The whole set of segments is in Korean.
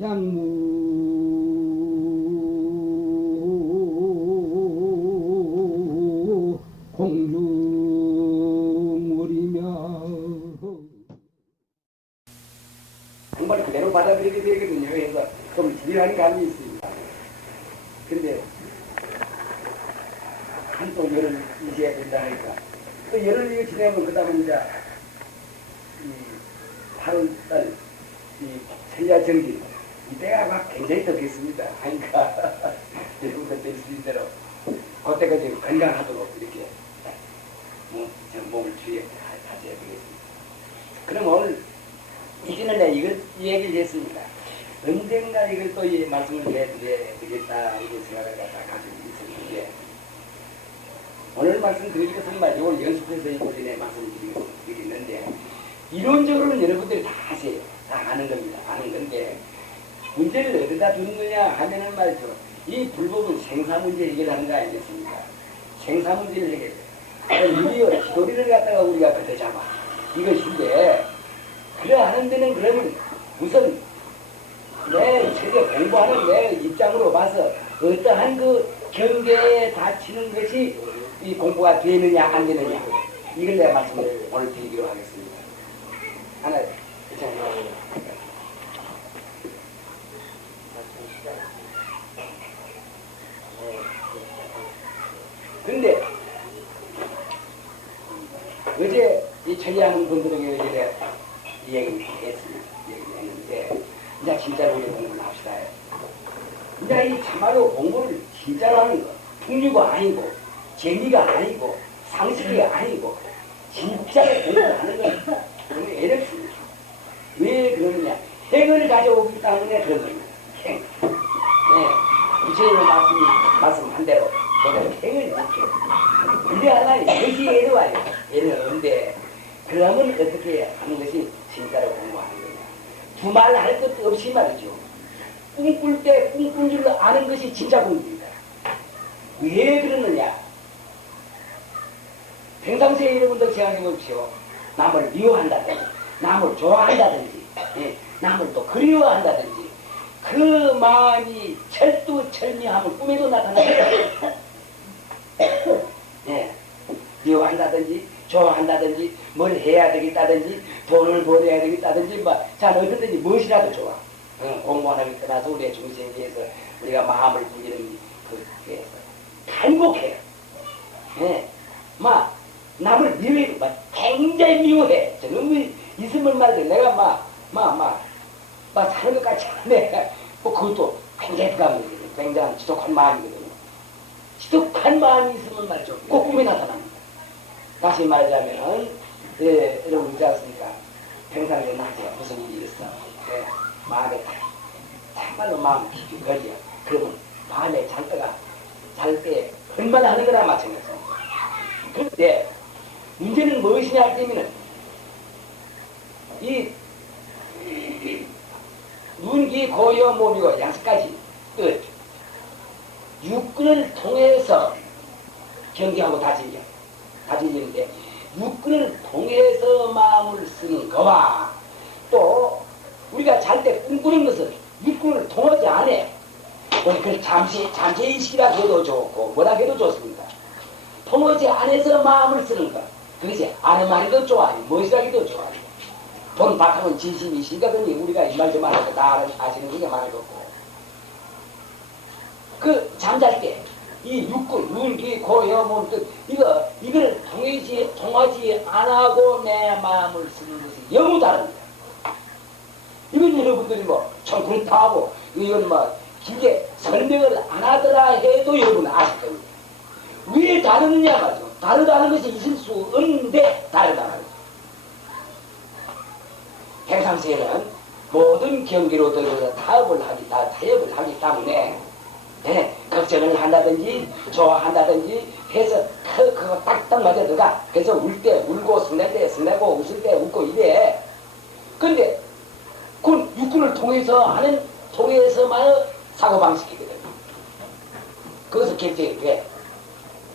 양무 공중물이며 정말 그대로 받아들이게 되거든요. 그래서 좀 불안한 감이 있습니다. 근데 한또 열을 잊어야 된다 하니까 또 열을 이거 지내면 그 다음에 이제 8월달 이 천야정기 이때가 막 굉장히 덥겠습니다. 하니까 여러분들 될 수 있는 대로 그때까지 건강하도록 이렇게 몸을 주의하셔야 되겠습니다. 그럼 오늘 이전에 이걸 얘기를 했습니다. 언젠가 이걸 또 말씀을 해드려야 되겠다 이런 생각을 가지고 있었는데 오늘 말씀드릴 것은 이걸 연습해서 이번에 말씀드리겠는데 이론적으로는 여러분들이 다 아세요. 다 아는 겁니다. 아는 건데 문제를 어디다 두느냐 하면은 말이죠. 이 불법은 생사문제 해결하는 거 아니겠습니까? 생사문제를 해결해요. 이리요 기도리를 갖다가 우리가 그때 잡아. 이것인데 그래 하는 데는 그러면 우선 내 세계 공부하는 내 입장으로 봐서 어떠한 그 경계에 닫히는 것이 이 공부가 되느냐 안 되느냐 이걸 내가 말씀을 오늘 드리기로 하겠습니다. 하나 근데 어제 이 천리하는 분들에게 어제 얘기했는데 이제 진짜로 우리 공부를 합시다. 이제 이 참말로 공부를 진짜로 하는 거 풍류가 아니고 재미가 아니고 상식이 아니고 진짜로 공부하는 거는 너무 어렵습니다. 왜 그러느냐 행을 가져오기 때문에 그런 겁니다. 행. 네. 부처님의 말씀한 대로 내가 행을 지켜. 근데 하나 여기 애를 와요. 애는 없는데 그러면 어떻게 하는 것이 진짜로 공부하는 거냐. 두말할 것도 없이 말이죠. 꿈꿀 때 꿈꾼 줄 아는 것이 진짜 공부입니다. 왜 그러느냐. 평상시에 여러분들 생각해 보십시오. 남을 미워한다든지 남을 좋아한다든지 남을 또 그리워한다든지 그 마음이 철두철미함을 꿈에도 나타납니다. 예, 미워한다든지 좋아한다든지 뭘 해야 되겠다든지 돈을 벌어야 되겠다든지 자 어떤든지 무엇이라도 좋아. 공부하는 게 떠나서 우리의 중생에 대해서 우리가 마음을 부리는 그에 행복해요. 예, 남을 미워해, 굉장히 미워해. 저놈이 있으면 말이야. 내가 사는 것 같지 않네. 그것도 굉장히 굉장한 지독한 마음이거든요. 지독한 마음이 있으면 말이죠. 꼭 꿈에 나타납니다. 다시 말하자면, 여러분 그렇지 않습니까? 평상시에 낮에 무슨 일이 있어. 마음에 정말로 마음 깊이 걸려. 그러면 밤에 잘 때 얼마나 하는 거나 마찬가지입니다. 그런데 문제는 무엇이냐 할 때면은 이 눈기 고여 몸이고 양식까지 끝 육근을 통해서 경계하고 다지는데 육근을 통해서 마음을 쓰는 거와 또 우리가 잘 때 꿈꾸는 것은 육근을 통하지 않아. 그 잠시 인식이라 해도 좋고 뭐라 해도 좋습니다. 통하지 않아서 마음을 쓰는 것. 그것이 아르마리도 좋아요. 무엇이라 해도 좋아요. 돈 바탕은 진심이 있으니까든지 우리가 이 말 좀 알아서 다 아시는 게 많을 거고. 그 잠잘 때 이 육군, 눈기, 고, 여, 몸, 뜻 이걸 통하지 않아고 내 마음을 쓰는 것이 너무 다릅니다. 이건 여러분들이 참 그렇다 하고 이건 길게 설명을 안 하더라 해도 여러분 아실 겁니다. 왜 다르느냐 말이죠. 다르다는 것이 있을 수 없는데 다르다는 거죠. 평상시에는 모든 경기로 들어서 타협을 하기 때문에 걱정을 한다든지 좋아한다든지 해서 그거 딱딱 맞아 들어가. 그래서 울 때 울고 설렐 때 설레고 웃을 때 웃고 이래. 근데 그건 육군을 통해서만 사고방식이거든요. 그것을 결정이 돼.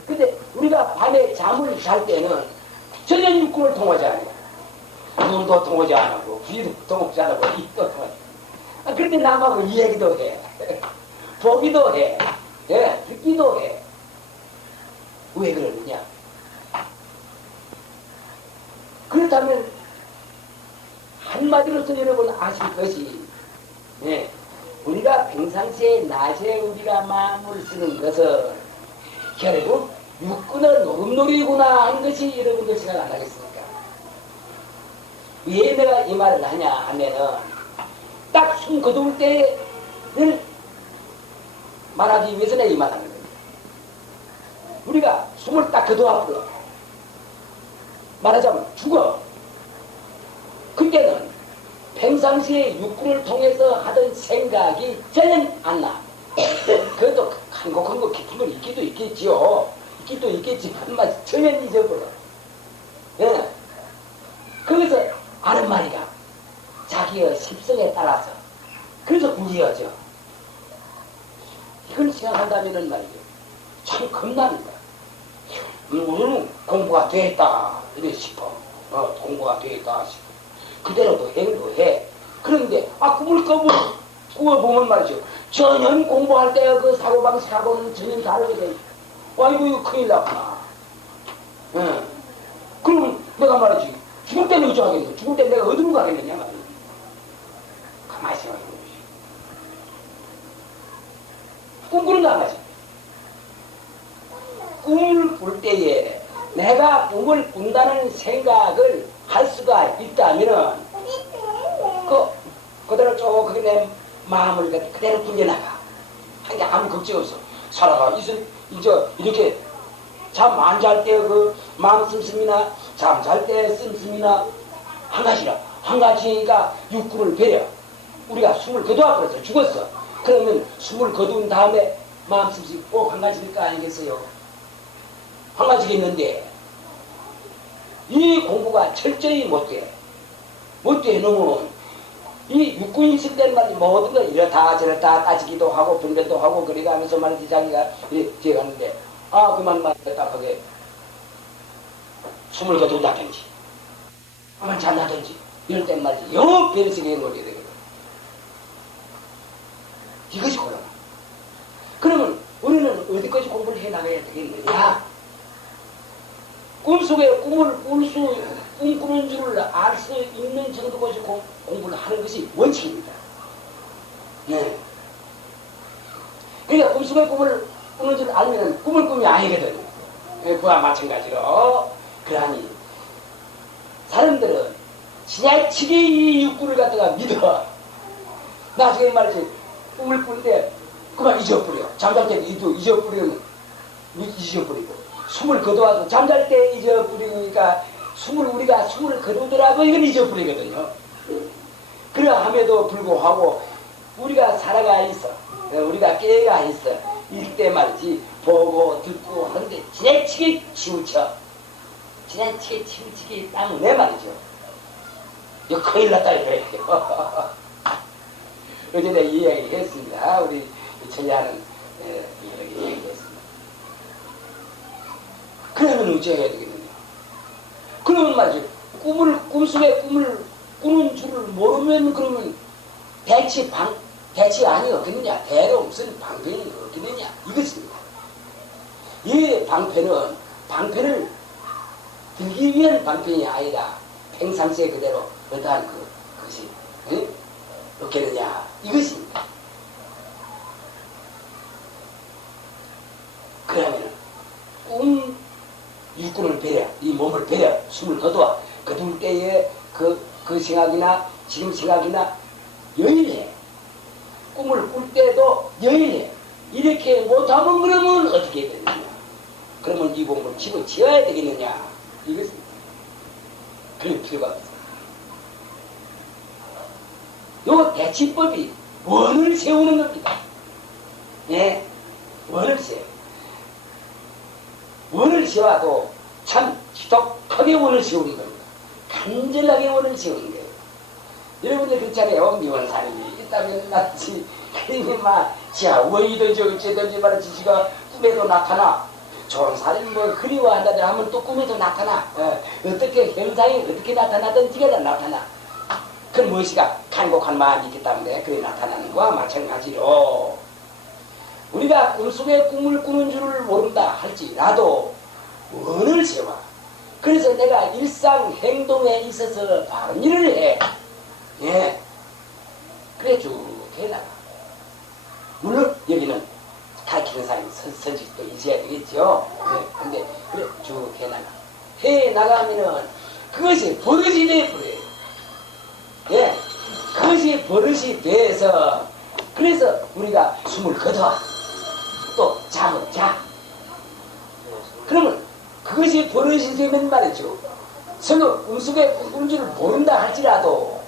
근데 우리가 밤에 잠을 잘 때는 전혀 육군을 통하지 않아요. 눈도 통하지 않고 귀도 통하지 않고 입도 통하지 그런데 남하고 이야기도 해. 보기도 해. 예, 듣기도 해. 왜 그러느냐? 그렇다면 한마디로서 여러분 아실 것이, 예, 우리가 평상시에 낮에 우리가 마음을 쓰는 것은 결국 육군의 노름놀이구나 하는 것이 여러분들 생각 안 하겠습니까? 왜 내가 이 말을 하냐 하면은 딱 숨 거두을 때는 말하기 위해서 내가 이 말을 하는 거예요. 우리가 숨을 딱 거두어버려 말하자면 죽어. 그때는 평상시에 육군을 통해서 하던 생각이 전혀 안 나. 그래도 한곡 한곡 깊은 건 있기도 있겠지요. 있기도 있겠지만 전혀 잊어버려. 예. 거기서 아는 말이가 자기의 십성에 따라서 그래서 구리어져. 이걸 생각한다면은 말이죠. 참 겁납니다. 우리는 공부가 됐다 이래 싶어. 공부가 됐다 싶어. 그대로도 행도 해. 그런데 꿈을 꾸어보면 말이죠. 전혀 공부할 때 그 사고방식하고는 전혀 다르게 돼. 아이고 이거 큰일 났구나. 그러면 내가 말이지. 죽을 때는 어쩌겠냐. 죽을 때 내가 어디로 가겠느냐 말이야. 가만히 생각해 보시오. 꿈꾸는가 말이지. 꿈을 꿀 때에 내가 꿈을 꾼다는 생각을 할 수가 있다면은 그대로 쭉 그게 내 마음을 그대로 불려나가. 하여튼 아무 걱정 없어. 살아가. 이제 이렇게 잠 안 잘 때 그 마음 씀씀이나 잠 잘 때 씀씀이나 한 가지라. 한 가지가 육군을 배려. 우리가 숨을 거두어버려서 죽었어. 그러면 숨을 거둔 다음에 마음 씀씀이 꼭 한 가지일 거 아니겠어요? 한 가지가 있는데 이 공부가 철저히 못돼. 못돼 놓으면 이 육군이 있을 때는 말이지 모든 걸 이렇다 저렇다 따지기도 하고 분별도 하고 그래가면서 말이지 자기가 뒤에 가는데 그만 딱하게 숨을 거둔다든지 한번 잔다든지 이럴 땐 말이지 영 변성에 놀게 되거든. 이것이 곤란하. 그러면 우리는 어디까지 공부를 해나가야 되겠느냐? 꿈속에 꿈꾸는 줄을 알 수 있는 정도까지 공부를 하는 것이 원칙입니다. 네. 그러니까 꿈속에 꿈을 꾸는 줄 알면 꿈을 꿈이 아니거든. 그와 마찬가지로 그러하니 사람들은 지나치게 이 육군을 갖다가 믿어. 나중에 말이지 꿈을 꿀 때 그만 잊어버려. 잠잘 때 잊어버리면 잊어버리고 숨을 거두어도 잠잘 때 잊어버리니까 우리가 숨을 거두더라도 이건 잊어버리거든요. 그러함에도 불구하고 우리가 살아가 있어. 우리가 깨가 있어. 이때 말이지 보고 듣고 하는데 지나치게 치우쳐. 지나치게 치우치기 때문에 말이죠. 이거 큰일 났다 이래. 어제 내가 이야기 했습니다. 우리 전례하는 이야기 했습니다. 그러면 어찌해야 되겠느냐. 그러면 말이지 꿈속에 꿈을 꾸는 줄을 모르면 그러면 대치 아니었겠느냐. 대로 무슨 방편이 없겠느냐. 이것입니다. 이 방편을 들기 위한 방편이 아니라 평상시에 그대로 어떠한 그것이 없겠느냐. 이것입니다. 그러면 육군을 배려, 이 몸을 배려, 숨을 거둘 때에 그 생각이나 지금 생각이나 여일해. 꿈을 꿀 때도 여일해. 이렇게 못하면 그러면 어떻게 되느냐. 그러면 이 몸을 집어지어야 되겠느냐. 이것입니다. 그럴 필요가 없어. 요 대치법이 원을 세우는 겁니다. 예, 원을 세워. 원을 세워도 참 지독하게 원을 세우는 겁니다. 간절하게 원을 세우는 거예요. 여러분들 그렇잖아요. 미운 사람이 있다면 낫지. 그러니 지하 원이든지 어찌든지 말이지 지가 꿈에도 나타나. 좋은 사람이 그리워한다든지 하면 또 꿈에도 나타나. 어떻게 현상이 어떻게 나타나든지가 나타나. 그 무엇이가 간곡한 마음이 있기 때문에 그게 나타나는 것과 마찬가지로 우리가 꿈속에 꿈을 꾸는 줄을 모른다 할지라도 원을 세워. 그래서 내가 일상 행동에 있어서 바른 일을 해. 예. 그래 쭉 해나가. 물론 여기는 가르치는 사람이 선지도 있어야 되겠죠. 네. 근데 그래 쭉 해나가. 해나가면은 그것이 버릇이 돼버려요. 예. 그것이 버릇이 돼서 그래서 우리가 숨을 거둬. 또 잠을 자. 그러면 그것이 버릇이 되면 말이죠. 서로 꿈속에 꾸는 줄을 모른다 할지라도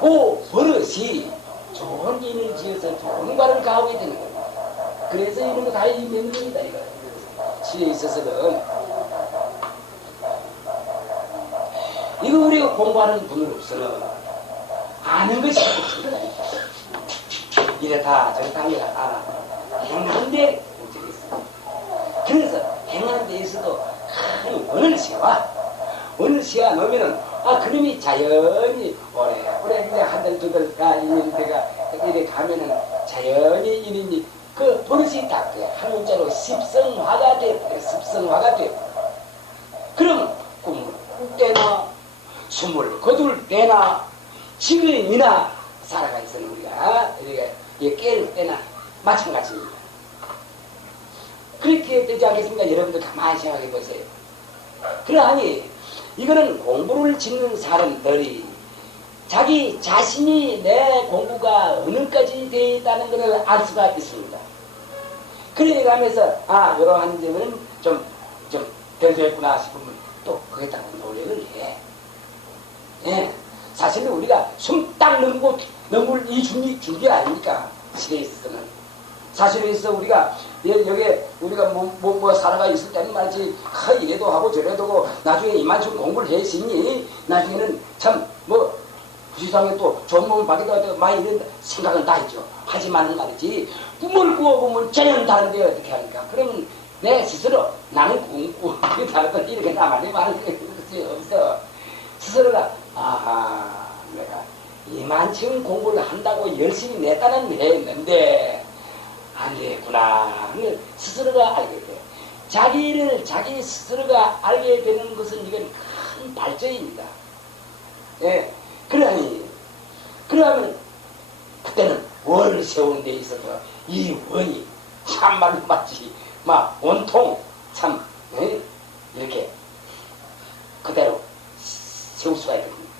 그 버릇이 좋은 인을 지어서 좋은 과를 가하게 되는 거예요. 그래서 이런 거 다 있는 겁니다. 이거 시에 있어서는 이거 우리가 공부하는 분으로서는 아는 것이 없습니다. 이렇다 저렇다 하면 알아. 행하는데 문제가 있어. 그래서 행하는 데에서도 큰 원을 세워. 원을 세워 놓으면은 그놈이 자연히 오래 그냥 한달 두달 이런 데가 이래 가면은 자연히 이런 그 버릇이 딱 돼. 한 문자로 습성화가 돼. 습성화가 돼. 그러면 꿈을 꿀 때나 숨을 거둘 때나 지금이나 살아가 있어는 우리가 깨를 때나 마찬가지입니다. 그렇게 되지 않겠습니까? 여러분들 가만히 생각해 보세요. 그러하니 이거는 공부를 짓는 사람들이 자기 자신이 내 공부가 어느까지 되어 있다는 것을 알 수가 있습니다. 그래 가면서 이러한 점은 좀 덜 됐구나 싶으면 또 거기다가 노력을 해. 예. 사실은 우리가 숨 딱 넘을 이 준비 아닙니까? 시대에 있어서는. 사실에 있어 우리가 여기에 우리가 뭐 살아가 있을 때는 말이지 이래도 하고 저래도 하고 나중에 이만큼 공부를 했으니 나중에는 참 세상에 또 좋은 몸을 받기도 하고 많이 이런 생각은 다 있죠. 하지만은 말이지 꿈을 꾸어보면 전혀 다른데 어떻게 합니까? 그러면 내 스스로 나는 꿈꾸기 다르다 이렇게 나만이 말할 것이 없어. 스스로가 내가 이만큼 공부를 한다고 열심히 내 딴은 했는데 안 되겠구나. 스스로가 알게 돼. 자기 스스로가 알게 되는 것은 이건 큰 발전입니다. 예. 그러면 그때는 원을 세우는 데 있어서 이 원이 참말로 마치 온통 참 이렇게 그대로 세울 수가 있거든요.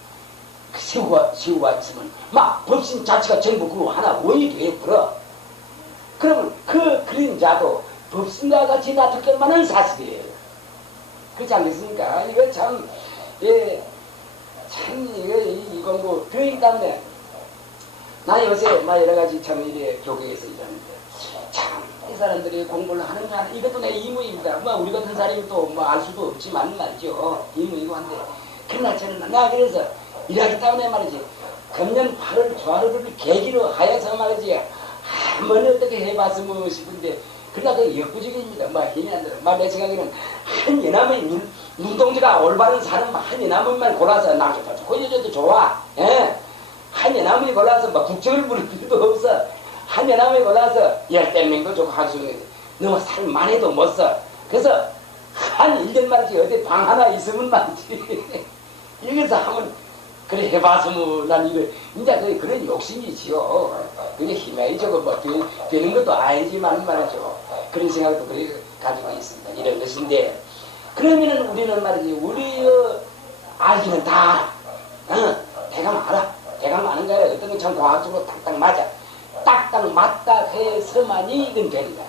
세우가 있으면 법신 자체가 전부 그 하나 원이 되어버려. 그러면 그 그림자도 법신과 같이 나타날 것만은 사실이에요. 그렇지 않겠습니까? 이거 참 이거 그러기 때문에 나 요새 여러 가지 참 이래 교계에서 일하는데 참 이 사람들이 공부를 하느냐 이것도 내 이무입니다. 우리 같은 사람이 또 알 수도 없지만 말이죠. 이무이고 한데 그러나 저는 그래서 일하기 때문에 말이지 금년 8월 조화를 계기로 하여서 말이지 한번 어떻게 해봤으면 싶은데 그러나 그 역부족입니다. 힘이 안 들어. 내 생각에는 한 연암의 눈동자가 올바른 사람 한 연암만 골라서 남자도 좋고 여자도 좋아. 예? 한 연암이 골라서 국정을 부를 필요도 없어. 한 연암이 골라서 10명도 좋고 한수명도 너무 살 많이도 못 써. 그래서 한 1년 말이지 어디 방 하나 있으면 말이지 여기서 한번 그래 해봤으면 난 이제 그런 욕심이지요. 그게 힘이 저거 되는 것도 아니지만 말이죠. 그런 생각도 그래 가지고 있습니다. 이런 것인데 그러면은 우리는 말이지 우리의 알기는 다 대강 알아. 대강 아는 거야. 어떤 건 참 과학적으로 딱딱 맞아. 딱딱 맞다 해서만이 이건 되는 거야.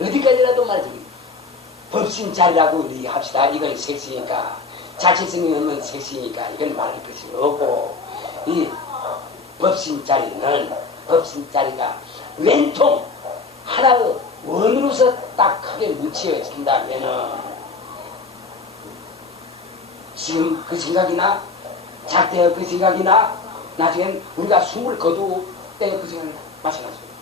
어디까지라도 말이지 법신자리라고 우리 합시다. 이건 색시니까 자체성이 없는 색시니까 이건 말할 것이 없고 이 법신자리가 왼통 하나의 원으로서 딱 크게 뭉치어진다면은 지금 그 생각이나 잘 때 그 생각이나 나중엔 우리가 숨을 거두고 때 그 생각이나 마찬가지예요.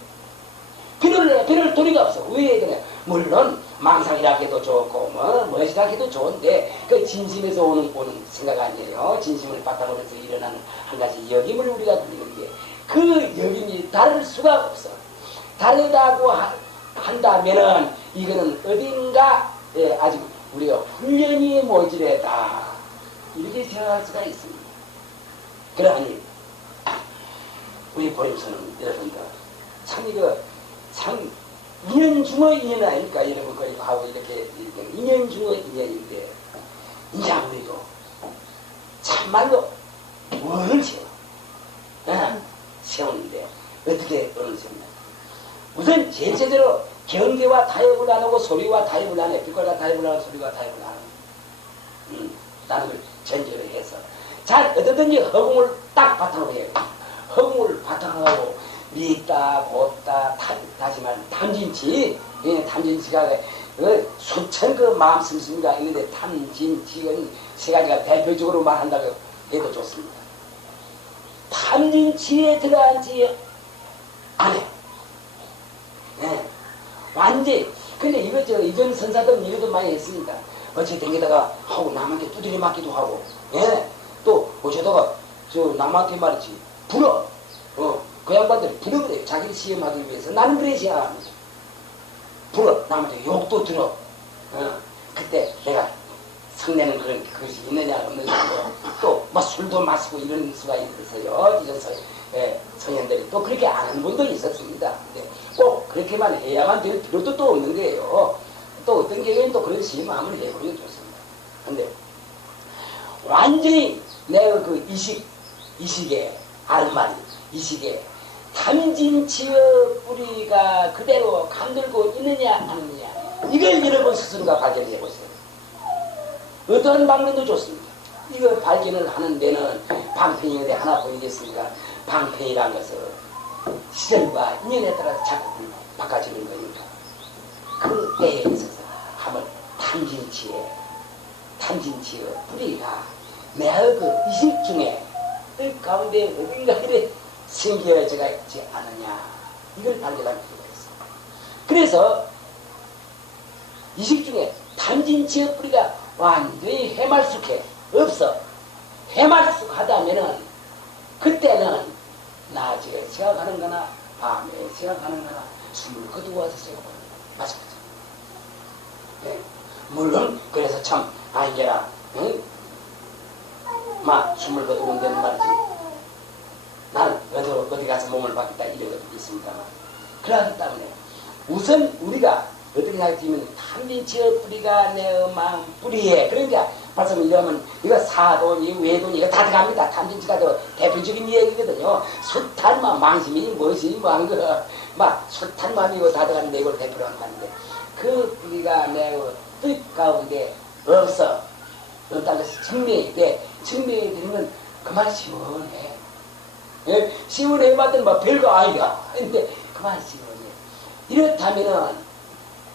비를 도리가 없어. 왜 그래? 물론 망상이라 해도 좋고 무엇이라 해도 좋은데 그 진심에서 오는 생각 아니에요. 진심을 바탕으로 해서 일어나는 한 가지 여김을 우리가 누리는데 그 여김이 다를 수가 없어. 다르다고 한다면은 이거는 어딘가 아직 우리가 훈련이 모자라다 이렇게 생각할 수가 있습니다. 그러니 우리 보림소는 여러분들 참 이거 참 인연 중의 인연 아닙니까? 여러분 거의 하고 이렇게 인연 중의 인연인데 이제 우리도 참말로 원을 세우는데 어떻게 원을 세우냐? 우선 제체대로 경계와 타협을 안 하고 소리와 타협을 안 해. 빛과 타협을 안 하고 소리와 타협을 안 하고 라는 걸 전제로 해서 잘 어떻든지 허공을 딱 바탕으로 해요. 허공을 바탕으로 하고 믿다, 곧다, 다시 말하면 탐진치. 탐진치가 수천 그 마음 심습니다. 이런데 탐진치는 세 가지가 대표적으로 말한다고 해도 좋습니다. 탐진치에 들어앉지 않아요. 완전히. 근데 이거 이전 선사들은 이것도 많이 했습니다. 어찌 댕기다가 하고 남한테 두드려 맞기도 하고, 또 어쩌다가 남한테 말이지 불어. 그 양반들이 불어 그래요. 자기를 시험하기 위해서. 나는 그래 시험합니다. 불어. 남한테 욕도 들어. 그때 내가 성내는 그런 것이 있느냐 없느냐 또 막 술도 마시고 이런 수가 있어요. 이전 성현들이 또 그렇게 안 하는 분도 있었습니다. 근데 꼭 그렇게만 해야만 될 필요도 또 없는 거예요. 또 어떤 경우에는 또 그런 시험함을 해보면 좋습니다. 근데 완전히 내가 그 이식의 알말이 이식의 탐진치의 뿌리가 그대로 감돌고 있느냐 안 있느냐 이걸 여러분 스스로가 발견해 보세요. 어떤 방법도 좋습니다. 이거 발견을 하는 데는 방편이 어디 하나 보이겠습니까? 방편이라는 것은 시절과 인연에 따라서 자꾸 바꿔지는 거니까 그 때에 있어서 한번 탐진치의 뿌리가 매의 그 이식 중에 뜻 가운데 어딘가 이래 생겨져가 있지 않느냐 이걸 발견할 필요가 있습니다. 그래서 이식 중에 탐진치의 뿌리가 완전히 해말쑥해 없어. 해말쑥하다면은 그때는 낮에 생각하는 거나 밤에 생각하는 거나 숨을 거두고 와서 생각하는 거나 마찬가지. 물론 그래서 참 아니라 숨을 거두고 되는 말이지. 나는 어디 가서 몸을 받겠다 이런 것도 있습니다만 그러기 때문에 우선 우리가 어떻게 생각하면 탐진치의 뿌리가 내 마음 뿌리에 그러니까 말씀 이러면 이거 사돈, 이거 외돈 이거 다 들어갑니다. 탐진치가 더 대표적인 얘기거든요. 숱한 망심이 무엇이 뭐한 거 막 숱한 마음이고 다 들어가는데 이걸 대표로 하는 말인데 그 뿌리가 내 뜻 가운데 없다는 것이 증명이 돼. 증명이 되면 그만 시원해. 시원해 봤더니 별거 아니다. 근데 그만 시원해. 이렇다면은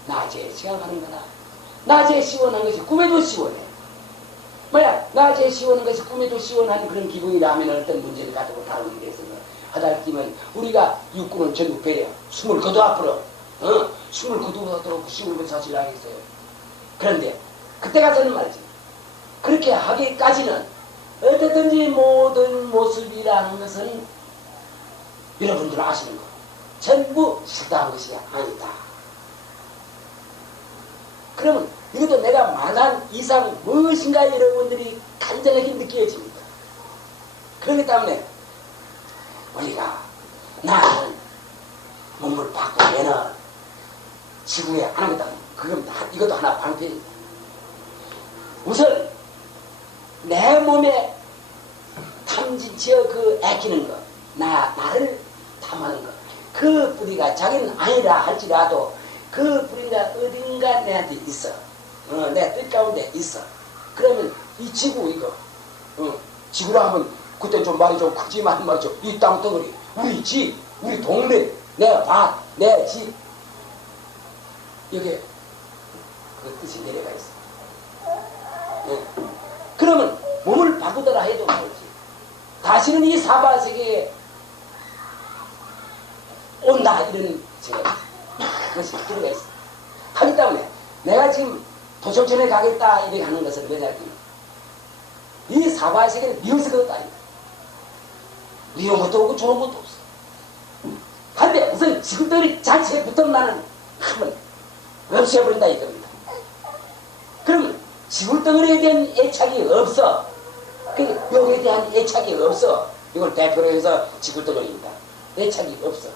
낮에 생각하는 거나 낮에 시원한 것이 꿈에도 시원해. 낮에 시원한 것이 꿈에도 시원한 그런 기분이라면 어떤 문제를 가지고 다루는 데 있어서 하다못하면 우리가 육군은 전부 배려 숨을 거둬 앞으로 숨을 거두도록 시원한 걸 사실 하겠어요. 그런데 그때 가서는 말이지 그렇게 하기까지는 어떻든지 모든 모습이라는 것은 여러분들 아시는 거 전부 실다한 것이 아니다. 그러면 이것도 내가 말한 이상 무엇인가 여러분들이 간절하게 느껴집니다. 그렇기 때문에 우리가 나는 몸을 바꾸면은 지구에 하나입니다. 이것도 하나 방편입니다. 우선 내 몸에 탐진치어 그 애끼는 것, 나를 탐하는 것, 그 뿌리가 자기는 아니라 할지라도 그 뿌리가 어딘가 내한테 있어. 내 뜻 가운데 있어. 그러면 이 지구 이거 지구라 하면 그때 좀 말이 좀 크지만 말이죠. 이 땅덩어리, 우리 집, 우리 동네, 내 밭, 내 집 여기에 그 뜻이 내려가 있어. 그러면 몸을 바꾸더라 해도 모르지. 다시는 이 사바세계에 온다 이런 그것이 들어가 있어. 하기 때문에 내가 지금 도솔천에 가겠다 이렇게 하는 것은 왜냐하면 이 사바의 세계는 미워서 그것도 아니다. 미운 것도 없고 좋은 것도 없어. 한데 우선 지구덩어리 자체부터 나는 한번 없애버린다 이겁니다. 그러면 지구덩어리에 대한 애착이 없어. 여기에 대한 애착이 없어. 이걸 대표로 해서 지구덩어리입니다. 애착이 없어.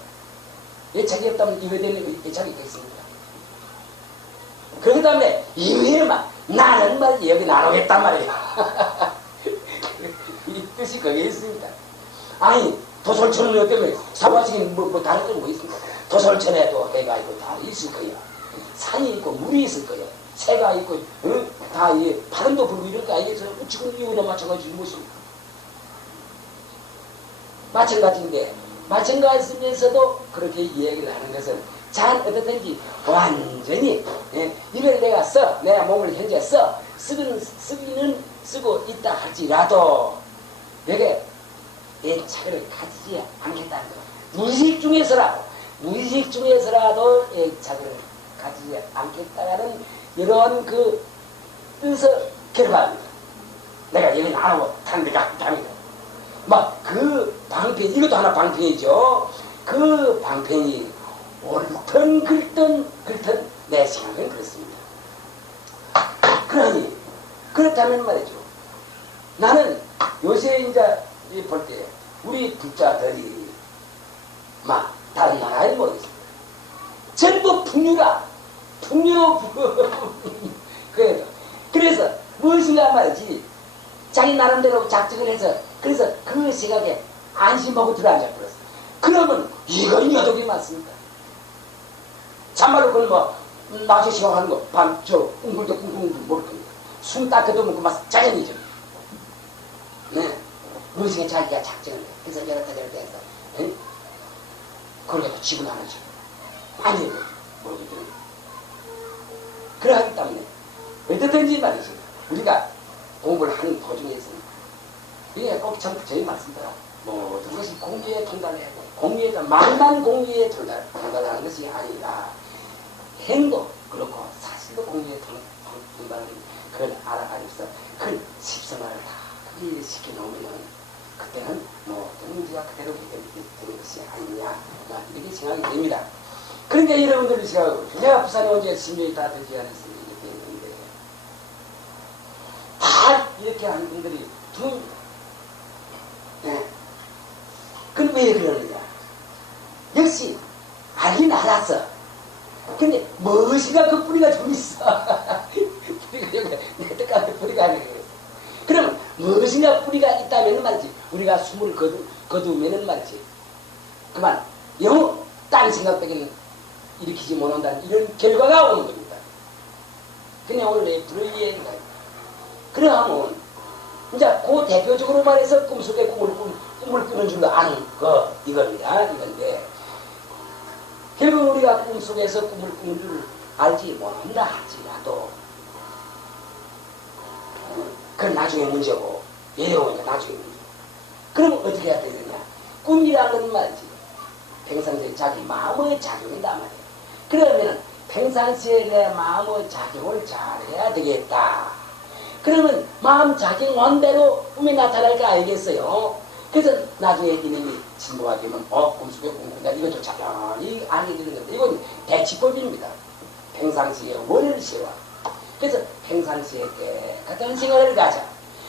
애착이 없다면 이거에 대한 애착이 있겠습니까? 그 다음에 이외에만 나는 말이지 여기 나누겠단 말이야. 이 뜻이 거기에 있습니다. 아니 도솔천은 어때면 사바식이 뭐 다른 건 뭐 있습니까? 도솔천에도 해가 있고 다 있을 거야. 산이 있고 물이 있을 거야. 새가 있고 다 바람도 불고 이럴 거 아니겠어? 지금 이거나 마찬가지지 무엇입니까? 마찬가지인데 마찬가지면서도 그렇게 이야기를 하는 것은 잘 어떻든지 완전히 이걸 내가 내가 몸을 현재 쓰기는 쓰고 있다 할지라도 내게 애착을 가지지 않겠다는 거. 무의식 중에서라도 애착을 가지지 않겠다는 이런 그 뜻을 결과합니다. 내가 여기 나오고 다른 데가 아니다. 막 그 방편, 이것도 하나 방편이죠. 그 방편이 옳든 글든 내 생각은 그렇습니다. 그러니 그렇다면 말이죠. 나는 요새 이제 볼 때 우리 불자들이 막 다른 나라에 모르겠습니다. 전부 풍류로 그래서 무엇인가 말이지 자기 나름대로 작정을 해서 그래서 그 생각에 안심하고 들어앉아 버렸어. 그러면 이건 여독이 맞습니다. 참말로 그건 뭐 낮에 시험하는 거 웅글도 모를 겁니다. 숨 닦아도 먹고 막 자연이죠. 네. 무엇인가 자기가 작정을 해. 그래서 저렇다 해서 네? 그러게도 지분 안 하죠. 아니에요. 모르거든요. 그러하기 때문에 어떻든지 말이지 우리가 공부를 하는 도중에서는 이게 꼭 저희 말씀대로 모든 것이 공리에 통달해야 돼. 말만 공리에 통달하는 것이 아니라 행도 그렇고 사실도 공리에 통달하는 그걸 알아가면서 그 십성을 다 그게 시켜놓으면 그때는 모든 문제가 그대로 되는 것이 아니냐 이렇게 생각이 됩니다. 그러니까 여러분들이 내가 부산에 온 지 10년이 다 되지 않았습니다. 이렇게 했는데 다 이렇게 하는 분들이 두 네. 그럼 왜 그러느냐? 역시 알긴 알았어. 근데 무엇인가 그 뿌리가 좀 있어. 뿌리가 여기 내 뜻까지 뿌리가 아니고 그럼 무엇인가 뿌리가 있다면 말이지 우리가 숨을 거두면은 말이지 그만 영어 딴 생각밖에는 일으키지 못한다는 이런 결과가 오는 겁니다. 그냥 오늘 내 불을 이해해야 그러면 이제 그 대표적으로 말해서 꿈속에 꿈을 꾸는 줄로 아는 거 이겁니다. 이건데 결국 우리가 꿈속에서 꿈을 꾸는 줄 알지 못한다 할지라도 그건 나중에 문제고 예외니까 나중에 문제. 그럼 어떻게 해야 되느냐? 꿈이라는 건 말이지 평상시에 자기 마음의 작용이다 말이야. 그러면 평상시에 내 마음의 작용을 잘해야 되겠다. 그러면 마음 작용한 대로 꿈이 나타날 거 알겠어요. 그래서 나중에 이놈이 진보가 되면 꿈속에 꿈꾼다. 이것도 자연히 알게 되는 건데 이건 대치법입니다. 평상시에 원을 세워. 그래서 평상시에 깨끗한 생활을 가자.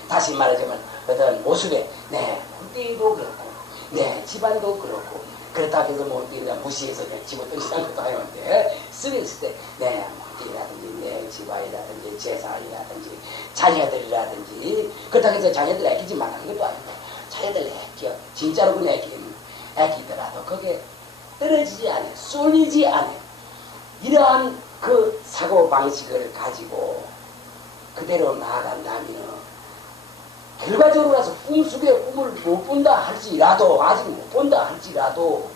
다시 말하자면 어떤 모습에 내 hul띠도 그렇고 내 집안도 그렇고 그렇다 해서 뭐 무시해서 내 집어던지는 것도 하는데 쓰였을 때 내 hul띠라든지 내 집안이라든지 재산이라든지 자녀들이라든지 그렇다 해서 자녀들 애끼지 말라는 것도 아니고 자녀들 애껴 진짜로 그냥 애끼더라도 그게 떨어지지 않아 쏠리지 않아. 이러한 그 사고방식을 가지고 그대로 나아간다면 결과적으로 가서 꿈속에 꿈을 못 본다 할지라도 아직 못 본다 할지라도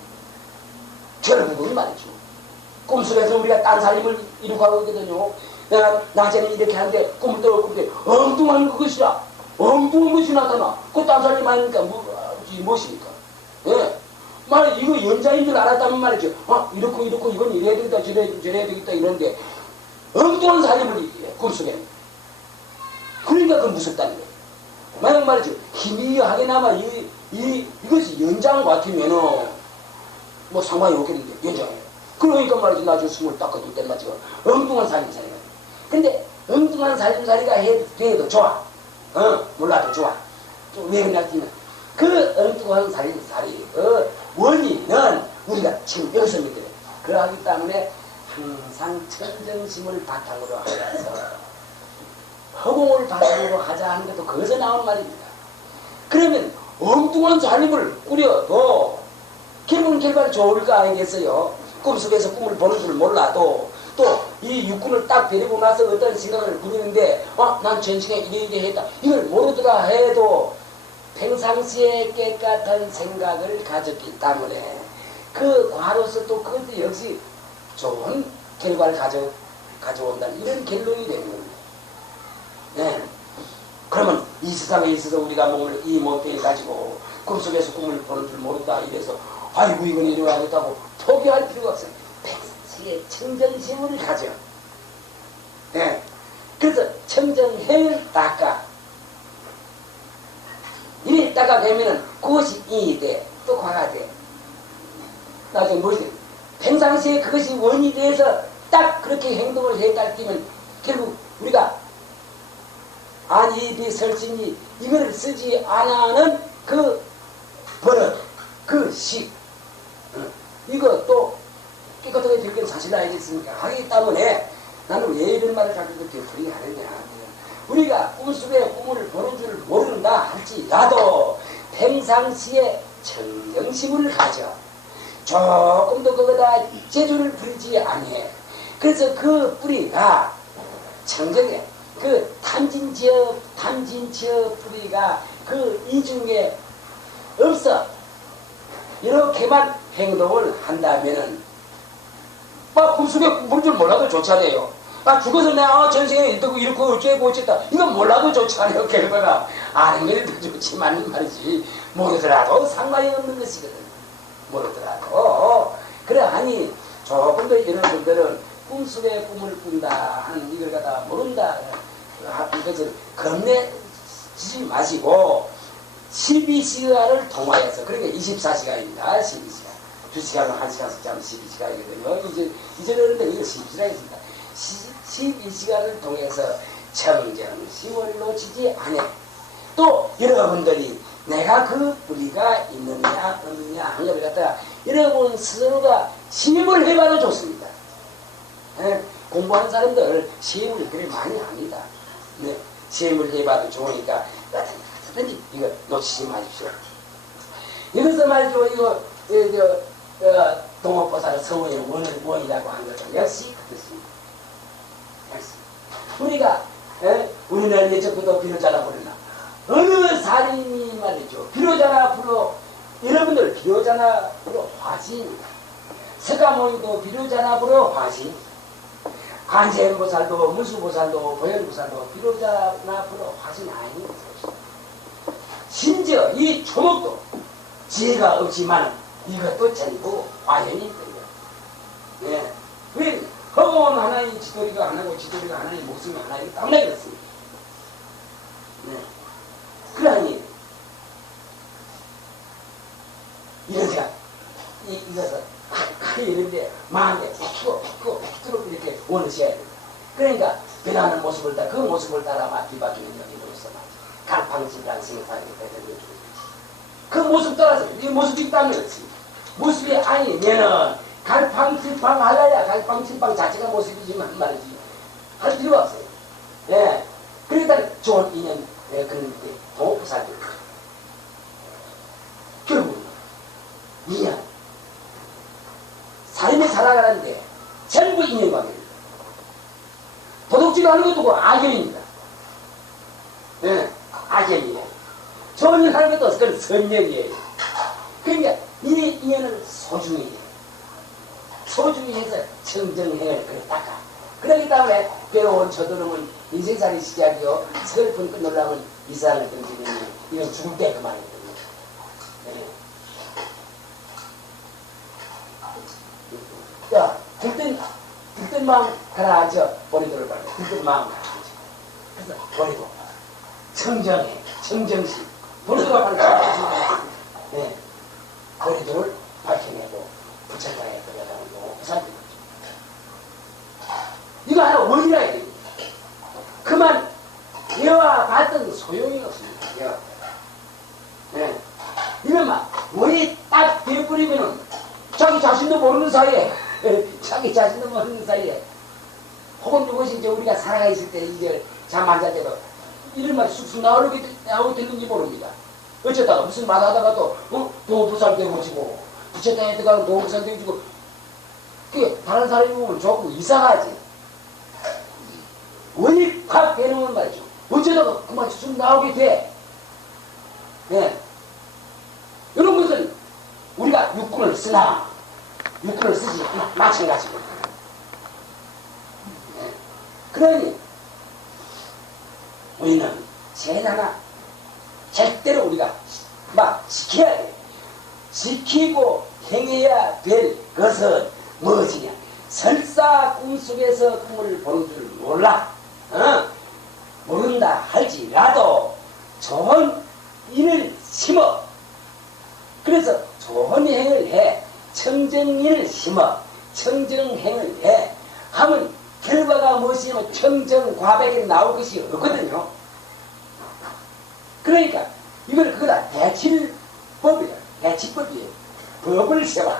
결국은 말이죠. 꿈속에서 우리가 딴 살림을 이루고 하거든요. 내가 낮에는 이렇게 하는데 꿈을 떠오르는데 엉뚱한 그것이라 엉뚱한 것이 나타나. 그 딴 살림 아니니까 무엇입니까? 예. 만약 이거 연자인 줄 알았다면 말이죠. 이렇고 이건 이래야 되겠다 저래야 되겠다 이런데 엉뚱한 살림을 꿈속에. 그러니까 그건 무섭다는 거예요. 만약 말이죠. 희미하게나마 이것이 연장 같으면은 뭐 상관이 없겠는데, 연장이에요. 그러니까 말이죠. 나중에 숨을 딱 거둘 때 말이죠. 엉뚱한 살림살이가. 근데 엉뚱한 살림살이가 해도 좋아. 몰라도 좋아. 왜 그러냐면 그 엉뚱한 살림살이 원인은 우리가 지금 여기서 믿어요. 그러하기 때문에 항상 천정심을 바탕으로 하면서 허공을 바탕으로 하자 하는 것도 거기서 나오는 말입니다. 그러면 엉뚱한 살림을 꾸려도 결국은 결과는 좋을 거 아니겠어요? 꿈속에서 꿈을 보는 줄 몰라도 또 이 육군을 딱 데리고 나서 어떤 생각을 부리는데 난 전생에 이래 했다. 이걸 모르더라 해도 평상시에 깨끗한 생각을 가졌기 때문에 그 과로서 또 그것도 역시 좋은 결과를 가져온다는 이런 결론이 되는 겁니다. 네. 그러면 이 세상에 있어서 우리가 이 몸뚱이를 가지고 꿈속에서 꿈을 보는 줄 모른다 이래서 아이고 이건 이리 와야겠다고 포기할 필요가 없어요. 평상시에 청정심을 가져. 네. 그래서 청정해를 닦아. 이래 닦아 되면은 그것이 인이 돼. 또 과가 돼. 나중에 뭐지? 평상시에 그것이 원이 돼서 딱 그렇게 행동을 했다 뛰면 결국 우리가 안이비 설진이 이거를 쓰지 않아는 그 버릇, 그 식, 이거 또 깨끗하게 될 건 사실 아니겠습니까? 하기 때문에 나는 왜 이런 말을 자꾸 되풀이 하느냐. 우리가 꿈속에 꿈을 보는 줄 모른다 할지라도 평상시에 청정심을 가져. 조금도 그거다 재주를 부리지 아니해. 그래서 그 뿌리가 청정해. 그 탐진지어 뿌리가 그 이중에 없어. 이렇게만 행동을 한다면은 막 꿈속에 물 줄 몰라도 좋잖아요. 죽어서 내가 전생에 이렇게 어쩌고 어쨌다. 이건 몰라도 좋잖아요. 결과가 아는 게 좋지만 말이지. 모르더라도 상관이 없는 것이거든. 모르더라도. 그러하니 조금 더 여러분들은 꿈속에 꿈을 꾼다 하는 이걸 갖다 모른다. 이것을 겁내지 마시고 12시간을 통하여서 그러니까 24시간입니다. 12시간. 2시간은 1시간씩 자면 12시간이거든요. 이제는 이거 12시간입니다. 12시간을 통해서 청정심을 놓치지 않아. 또 여러분들이 내가 그 뿌리가 있느냐 없느냐 하는 걸 갖다가 여러분 스스로가 시험을 해봐도 좋습니다. 공부하는 사람들 시험을 그렇게 많이 합니다. 네, 시험을 해봐도 좋으니까 어떻든지 이거 놓치지 마십시오. 이것은 말이죠. 이거 동업보살 성원의 원이라고 하는 것은 역시 그렇습니다. 우리가 우리는 예전부터 비로자나 부르나 어느 살인이 말이죠. 비로자나 불러 여러분들 비로자나 불러 화신 석가모니도 비로자나 불러 화신 관세음보살도 문수보살도 보현보살도 비로자나 불러 화신 아닌 것입니다. 심지어 이 초목도 지혜가 없지만 이것도 전부 화현이 있거든요. 네. 왜 허공은 하나의 지도리가 하나고 지도리가 하나의 목숨이 하나이기 때문에 그렇습니다. 네. 그러니 이런 생각 이것을 이런데 마음에 툭툭 이렇게 원하셔야 됩니다. 그러니까 변하는 모습을 그 모습을 따라 뒤바뀌는 여기로서 갈팡질팡 생산이 되는 그 모습 따라서 이 모습이 있다면 그렇지. 모습이 아니면은 갈팡질팡 하려야 갈팡질팡 자체가 모습이지만 말이지 할 필요가 없어요. 예. 그러니까 좋은 인연 그런 동업보살들 결국 인연 삶에 살아가는데 전부 인연관계입니다. 도둑질 하는 것도 그 악연입니다. 예. 악연이에요. 좋은 일 하는 것도 그건 선력이에요. 그러니까 이 인연을 소중히 해서 청정행을 그래 닦아. 그렇기 때문에 괴로운 저들은 인생살이 시작이요 슬픈 끝놀라면 이상을 던지는 이건 죽을 때 그만이거든요. 네. 야, 들뜬 들뜬 마음 가라앉혀 보리도를 밟고 들뜬 마음 가라앉혀. 그래서 보리도 청정해 청정시 보리도가 밝혀 네. 보리도를 밝혀내고 부처가에 들어가는 높은 이거 하나 원이라 해야 됩니다. 그만 배워 봤던 소용이 없습니다. 배워. 네. 이것만 원이 딱 되어버리면은 자기 자신도 모르는 사이에 자기 자신도 모르는 사이에 혹은 이것이 이제 우리가 살아가 있을 때 이제 잠 안 잘 때도 이런 말이 쑥쑥 나오게 되는지 모릅니다. 어쩌다가 무슨 말 하다가도 도부살 되고지고 부처땅에 들어가면 도부살 되고지고 그게 다른 사람이 보면 조금 이상하지. 원이 확 되는 말이죠. 어쩌다가 그만 쑥 나오게 돼. 네. 이런 것은 우리가 육군을 쓰나 육군을 쓰지 마찬가지고. 네. 그러니 우리는 제일 하나 절대로 우리가 막 지켜야 돼. 지키고 행해야 될 것은 무엇이냐? 설사 꿈속에서 꿈을 보는 줄 몰라. 모른다 할지라도 좋은 인을 심어. 그래서 좋은 행을 해. 청정인을 심어. 청정행을 해. 하면 결과가 무엇이냐면 청정과백에 나올 것이 없거든요. 그러니까 이걸 그거다 대치법이다. 대치법이에요. 법을 세워.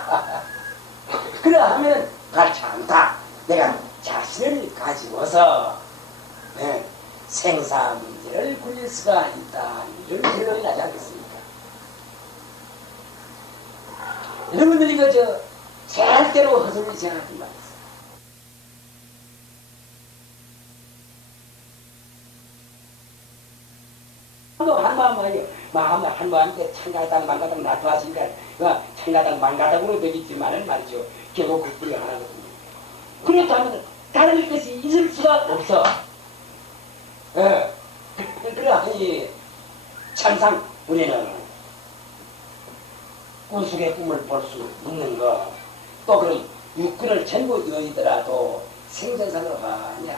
그러하면 그렇지 않다. 내가 자신을 가지고서 네, 생사 문제를 굴릴 수가 있다. 이런 결론이 나지 않겠습니까? 여러분들 이거 절대로 헛소리지 않았단 말이에요. 한마음한테 창가당 만가당 나타하시니까 창가당 만가당으로 되겠지만은 말이죠. 결국 그 뿌리가 하나거든요. 그렇다면 다른 것이 있을 수가 없어. 그러하니 참상 우리는 꿈속의 꿈을 볼 수 있는 거, 또 그런 육군을 전부 이어이더라도 생전상으로 많이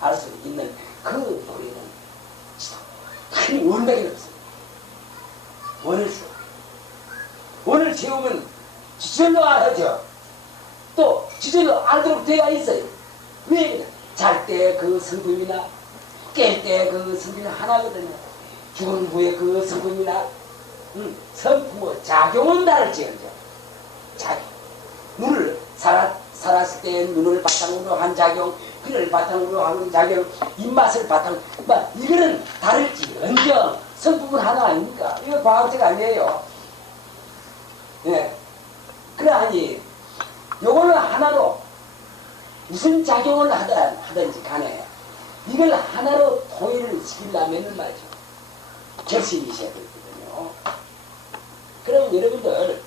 알 수 있는 그 우리는 큰 원백이 없어요. 원을 세우면 지절로 알아죠. 또 지절로 알도록 되어 있어요. 왜? 잘 때 그 성품이나 깰 때 그 성품이 하나거든요. 죽은 후에 그 성품이나 성품의 작용은 다를지언정 작용. 눈을 살았을 때 눈을 바탕으로 한 작용, 귀를 바탕으로 하는 작용, 입맛을 바탕, 이거는 다를지언정 성품은 하나 아닙니까? 이거 과학적 아니에요. 예. 그러하니 요거는 하나로 무슨 작용을 하든지 간에 이걸 하나로 통일을 시키려면 말이죠. 결심이 있어야 되거든요. 그럼 여러분들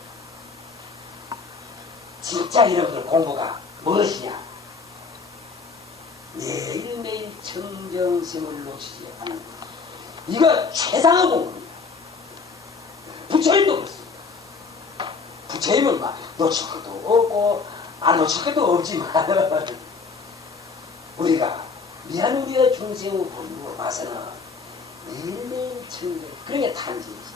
진짜 여러분들 공부가 무엇이냐? 매일매일 청정심을 놓치지 않는 것. 이거 최상의 공부입니다. 부처님도 그렇습니다. 부처님은 막 놓칠 것도 없고 안 놓칠 것도 없지만 우리가 미안 우리의 중생의 본능으로 봐서는 매일매일 청정. 그러니까 탄진이지.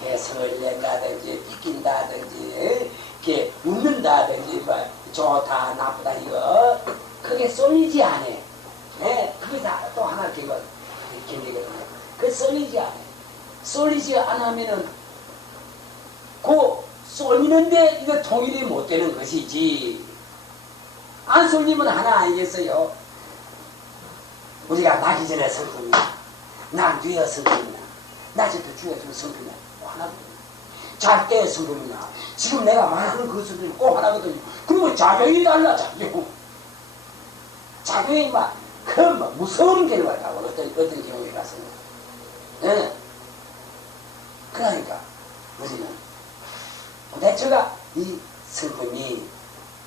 개성을 낸다든지 삐낀다든지 이렇게 웃는다든지 좋다 나쁘다 이거 그게 쏠리지 않아. 네, 그게 다 또 하나 견디거든요. 그 쏠리지 않아. 쏠리지 않으면은 그 쏠리는데 이거 통일이 못 되는 것이지. 안 쏠리면 하나 아니겠어요? 우리가 나기 전에 성품이나 난 뒤에 성품이나 낮에도 죽어도 성품이나 꼭 하나거든요. 잘 때 성품이나 지금 내가 말하는 그 성품이 꼭 하나거든요. 그리고 작용이 달라. 작용이 그 무서운 결과가 나고 어떤 경우에 가서는. 네. 그러니까 우리는 도대체가 이 성품이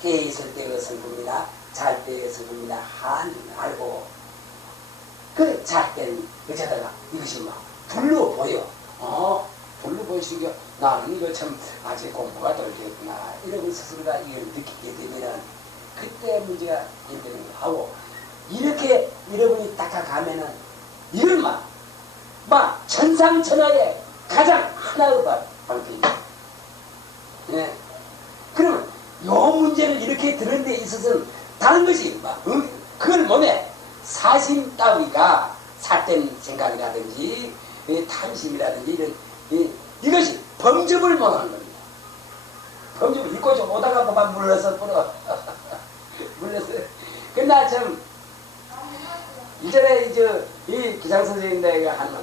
깨있을 때의 성품이나 잘 때의 성품이나 알고 그 잘 때는 어쩌다가 이것이 불로 보여. 불로 보이시기에 나는 이거 참 아직 공부가 덜 됐구나 이러고 스스로가 이걸 느끼게 되면 그때 문제가 있는 거 하고, 이렇게 여러분이 닦아가면은 이걸 막 천상천하의 가장 하나의 방편입니다. 예. 그러면 요 문제를 이렇게 들은 데 있어서는 다른 것이 그걸 몸에 사심 따위가 삿된 생각이라든지 탐심이라든지 이런 이것이 범접을 못하는 겁니다. 범접을 읽고 좀 오다가 뭐만 물러서 불어 물러서. 그러나 참 이전에 이 기장 선생님 내가 하는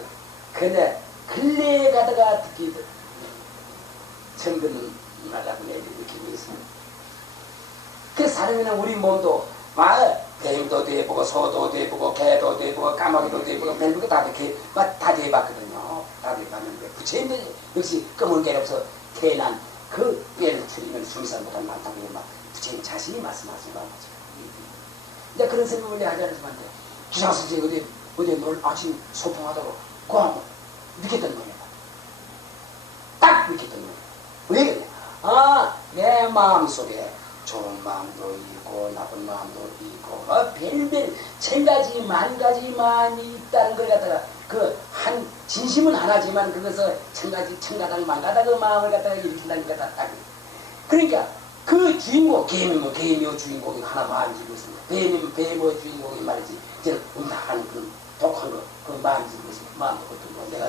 근데 근래에 가다가 듣기 처음 듣는 말라고 내 느낌이 있습니다. 그래서 사람이나 우리 몸도 뱀도 돼보고 소도 돼보고 개도 돼보고 까마귀도 돼보고 별거 다 이렇게 다 돼봤거든요. 다 돼봤는데 부처님도 역시 검은 개를 없어 태어난 그 뼈를 추리면 수미산보다 많다고 부처님 자신이 말씀하신 거죠. 이제 그런 생각을 하지 않지만 기장 선생님 어디 오늘 아침 소풍하다고 그 한번 느꼈던 거예요. 딱 느꼈던 거예요. 왜 그래? 내 마음속에 좋은 마음도 있고 나쁜 마음도 있고 별별 천가지 만가지만이 있다는 걸 갖다가 한 진심은 하나지만 그것을 천가닥 만가닥 그 마음을 갖다가 일으킨다는 거다. 그러니까 그 주인공 개미면 개미의 주인공이 하나 마음 지고 있습니다. 뱀이면 뱀의 주인공이 말이지 이제는 음탕한 그 독한 거 그 마음 지고 있습니다. 마음도 어떤 거 내가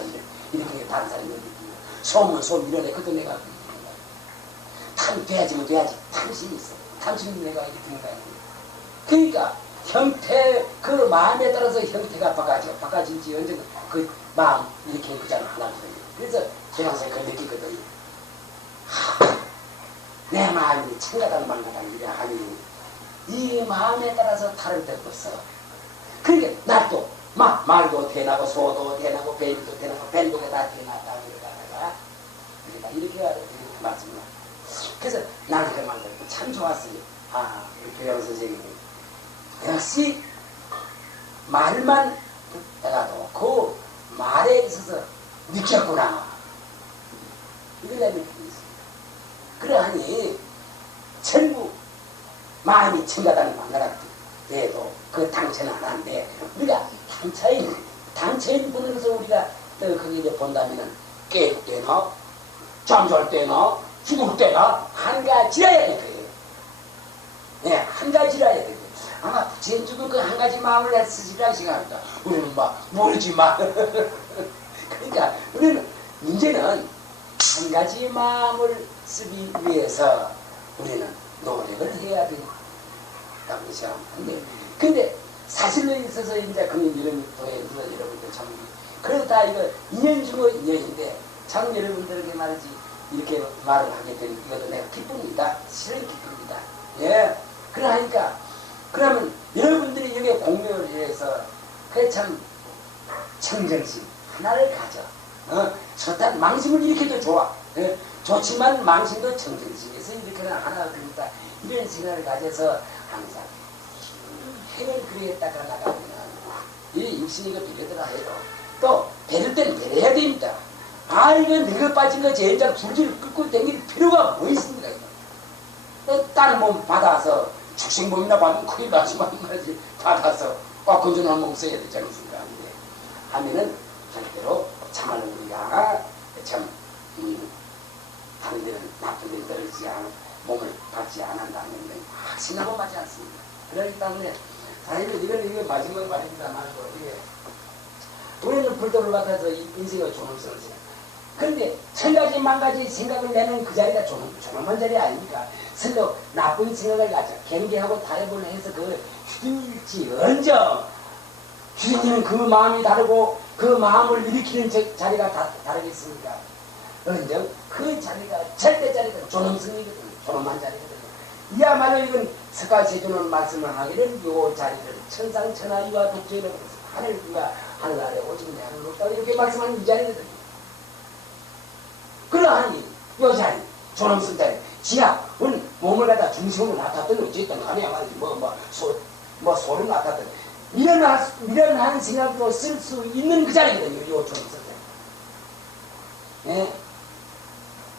이렇게 다른 사람이 느끼고 소면 소 밀어내 그것도 내가 돼야지면 돼야지. 탐심이 있어. 탐심이 내가 이렇게 거야. 그러니까 형태, 그 마음에 따라서 형태가 바꿔질지 언젠가 그 마음 이렇게 그잖아 하나거든요. 그래서 제가 항상 그걸 느끼거든요. 내 마음이 천가닥 만가닥 이래 하니 이 마음에 따라서 다를 데가 없어. 그러니까 나도 말도 대나고 소도 대나고 뱀도 대나고 뱀도 다 대나다 이렇게 말씀을. 그래서 나는 그 말을 참 좋았어요. 우리 교양 선생님이 역시 말만 듣다가도 그 말에 있어서 느꼈구나. 이걸 내가 느끼고 있습니다. 그러하니 전부 마음이 천가닥 만가닥 돼도 그 당체는 하나인데 우리가 당체인 분으로서 우리가 거기 본다면은 깰 때나 잠잘 때나 죽을 때나 한 가지라야 될 거예요. 네, 한 가지라야 될 거예요. 아마 부처님 죽은 그 한 가지 마음을 쓰시라고 생각합니다. 우리는 모르지 마. 그러니까 우리는 문제는 한 가지 마음을 쓰기 위해서 우리는 노력을 해야 된다고 생각하는데, 근데 사실로 있어서 이제 그런 이런 도에서 여러분들 참 그래도 다 이거 인연 중의 인연인데 참 여러분들에게 말이지 이렇게 말을 하게 된 이것도 내가 기쁩니다. 실은 기쁩니다. 예. 그러니까 그러면 여러분들이 여기 공유를 해서 그게 참 청정심 하나를 가져. 좋다 망심을 일으켜도 좋아. 예. 좋지만 망심도 청정심에서 일으켜는 하나가 됩니다. 이런 생각을 가져서 항상 해를 그리에다가 나가면 이 육신이가 비례더라 해도 또 배를 때는 배려해야 됩니다. 이건 늙어 빠진 거 제인장 줄줄 끌고 다닐 필요가 뭐 있습니까? 다른 몸 받아서 축생몸이나 받으면 큰일 나지만 말이지 받아서 건전한 몸 써야 되지 않습니까? 하면은 절대로 참말로 우리가 참 다른 데는 나쁜 데 떨어지지 않아 몸을 받지 않는다는 건 확신하고 맞지 않습니다. 그렇기 때문에 사실은 이건 마지막 말입니다만 이게 우리는 불도를 받아서 인생의 존엄성을 생각. 그런데 천가지 만가지 생각을 내는 그 자리가 존엄한 자리 아닙니까? 서로 나쁜 생각을 가져 경계하고 타협을 해서 그 휴일지언정 주인님은 그 마음이 다르고 그 마음을 일으키는 자리가 다르겠습니까? 언정 그 자리가 절대 자리가 존엄성이거든요. 존엄한 자리거든요. 이야말로 이건 석가제주는 말씀을 하기를 요 자리를 천상천하위와 독재라고 해서 하늘과 하늘 아래 오직 내 하늘 높다 이렇게 말씀하는 이 자리거든요. 그러하니 요 자리 존엄성 자리 지하은 몸을 갖다 중심으로 놔뒀던 어쨌든 간에 말이지 소를 놔뒀던 미련한 생각도 쓸 수 있는 그 자리거든요. 요 존엄성 자리. 예.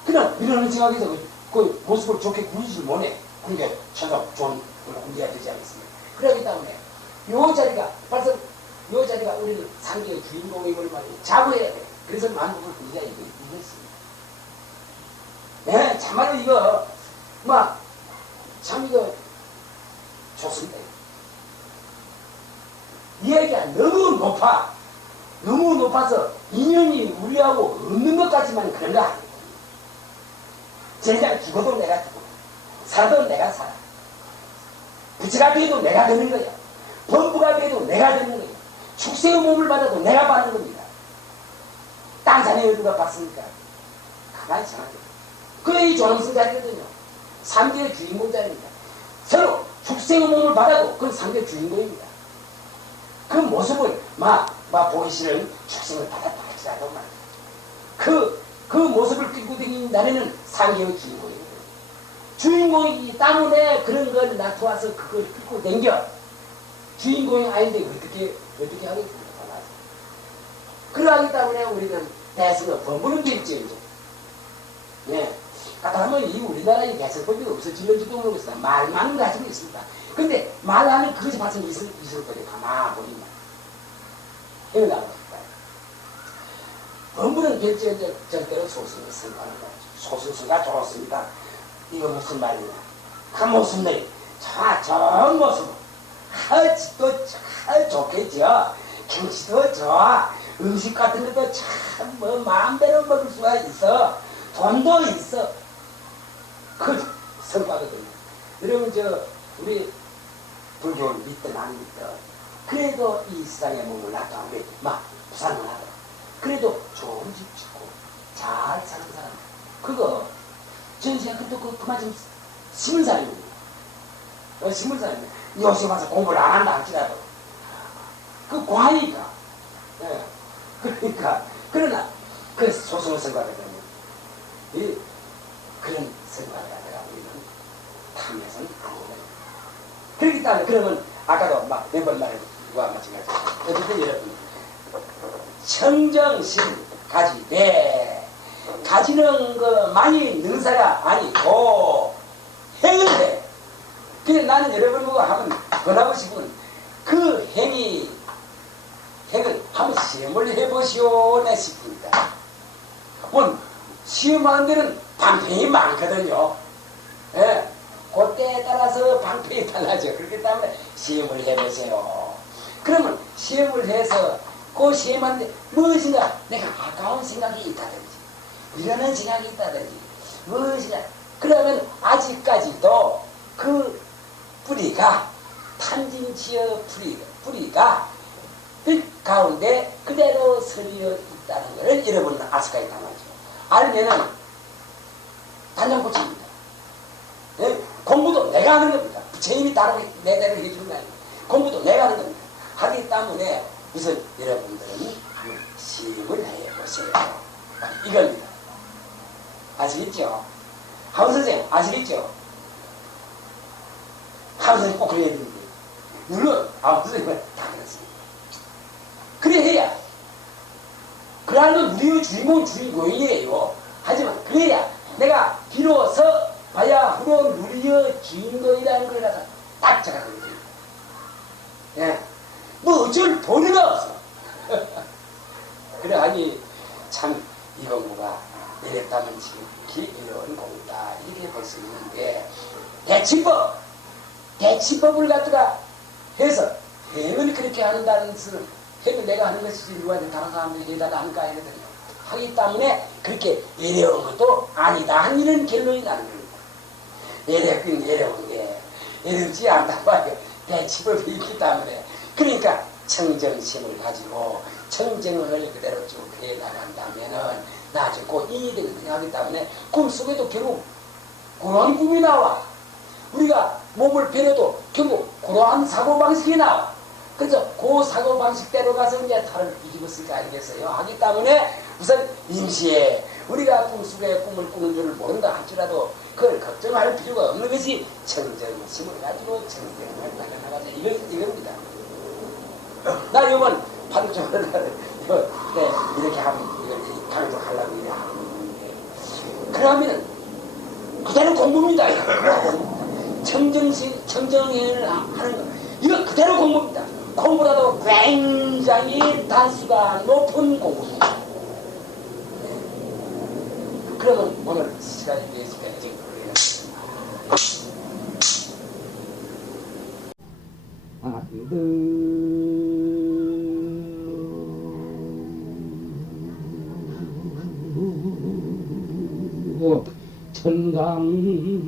그럼 미련한 생각에서 그 모습을 좋게 구리질 못해. 그러니까 천상 공개가 되지 않겠습니까? 그렇기 때문에 요 자리가 벌써 요 자리가 우리는 상계의 주인공임을 말이에요. 자부해야 돼. 그래서 만국을 부리자 이거였습니다. 네, 참말로 이거 참 이거 좋습니다. 이야기가 너무 높아서 인연이 우리하고 없는 것 같지만 그런 거 아니에요. 젠장 죽어도 내가 죽고 살아도 내가 살아. 부처가 돼도 내가 되는 거야. 범부가 돼도 내가 되는 거야. 축생의 몸을 받아도 내가 받는 겁니다. 딴 사람이 누가 받습니까? 가만히 생각해요. 그게 이 조롱성 자리거든요. 삼계의 주인공 자리입니다. 서로 축생의 몸을 받아도 그건 삼계의 주인공입니다. 그 모습을 보기 싫은 축생을 받았다 할지라도 말이에요. 그 모습을 끌고 다니는 나라는 삼계의 주인공입니다. 주인공이기 때문에 그런 걸 나타와서 그걸 끌고 댕겨. 주인공이 아닌데 어떻게 하겠습니까? 그러하기 때문에 우리는 대승을 범부는 될지언정. 네. 까딱하면 이 우리나라의 대승법이 없어질는지도 모르겠습니다. 말만 가지고 있습니다. 근데 말하는 그것이 봐서 있을 거예요. 가만히 보니만. 해나가는 거예요. 범부는 될지언정 절대로 소승을 선가하는 거죠. 소승수가 좋습니다. 이거 무슨 말이냐. 그 모습들이 저 모습 집도 참 좋겠죠. 경치도 좋아. 음식 같은 것도 참 마음대로 먹을 수가 있어. 돈도 있어. 그 성과거든요. 여러분 우리 불교를 믿든 안 믿든 그래도 이 세상에 몸을 놔둬 우리 부산을 하더라. 그래도 좋은 집 짓고 잘 사는 사람 그거 전시가 그만 좀 심은 사람입니다. 심은 사람입니다. 요새 와서 공부를 안 한다 할지라도 그 과니까. 예. 그러니까 그러나 그 소승을 성과거든요. 그런 성과를 하다가 우리는 탐해서는 안 된다. 그렇기 때문에 그러면 아까도 몇번 말한 것과 마찬가지로 어쨌든 여러분 청정심 가지되 가지는 많이 능사가 아니고 행을 해. 그래 나는 여러분 보고 하면 권하고 싶은 그 행을 한번 시험을 해보시오 내 싶습니다. 시험하는 데는 방편이 많거든요. 예. 그때에 따라서 방편이 달라져. 그렇기 때문에 시험을 해보세요. 그러면 시험을 해서 그 시험하는데 무엇인가 내가 아까운 생각이 있다든지 이러는 생각이 있다든지 무엇이냐 그러면 아직까지도 그 뿌리가 탐진치어 뿌리가 그 가운데 그대로 서리어 있다는 것을 여러분은 알 수가 있단 말이죠. 알면은 단장고치입니다. 네? 공부도 내가 하는 겁니다. 부처님이 다르게 내대로 해주는 거 아니에요. 공부도 내가 하는 겁니다. 하기 때문에 우선 여러분들은 한번 시험을 해보세요. 이겁니다. 아시겠죠? 하원 선생님 아시겠죠? 하원 선생님 꼭 그래야 되는데 물론 하원 선생님은 다 그렇습니다. 그래 해야 그러면 우리의 주인공은 주인공이에요. 하지만 그래야 내가 비로소 바야흐로 누리의 주인공이라는 걸 갖다 딱 잡아버리죠. 예. 어쩔 도리가 없어. 그래 아니 참 이 공부가 내렸다면 지극히 어려운 공부다 이렇게 볼 수 있는데 대치법을 갖다가 해서 행을 그렇게 한다는 것은 행을 내가 하는 것이지 누구한테 다른 사람들이 해달라 하니까 이러거든요. 하기 때문에 그렇게 어려운 것도 아니다 하는 이런 결론이 나는 겁니다. 어려운 게 어렵지 않다 봐요. 대치법이 있기 때문에. 그러니까 청정심을 가지고 청정을 그대로 쭉 해나간다면은 나중에 꼭 인이 되거든요. 하기 때문에 꿈속에도 결국 그러한 꿈이 나와. 우리가 몸을 베려도 결국 그러한 사고방식이 나와. 그래서 그 사고방식대로 가서 이제 다른 뒤집었을 거 아니겠어요? 하기 때문에 우선 임시에 우리가 꿈속에 꿈을 꾸는 줄을 모른다 할지라도 그걸 걱정할 필요가 없는 것이 청정심을 가지고 청정을 나가나가자 이겁니다. 나 이번 판정을 이렇게 하면 이걸 강조하려고 이래 하는 건데 그러면 그대로 공부입니다. 청정행위를 하는 거. 이거 그대로 공부입니다. 공부라도 굉장히 단수가 높은 공부입니다. 그러면 오늘 시간이 되겠습니다. 지금 천강무리요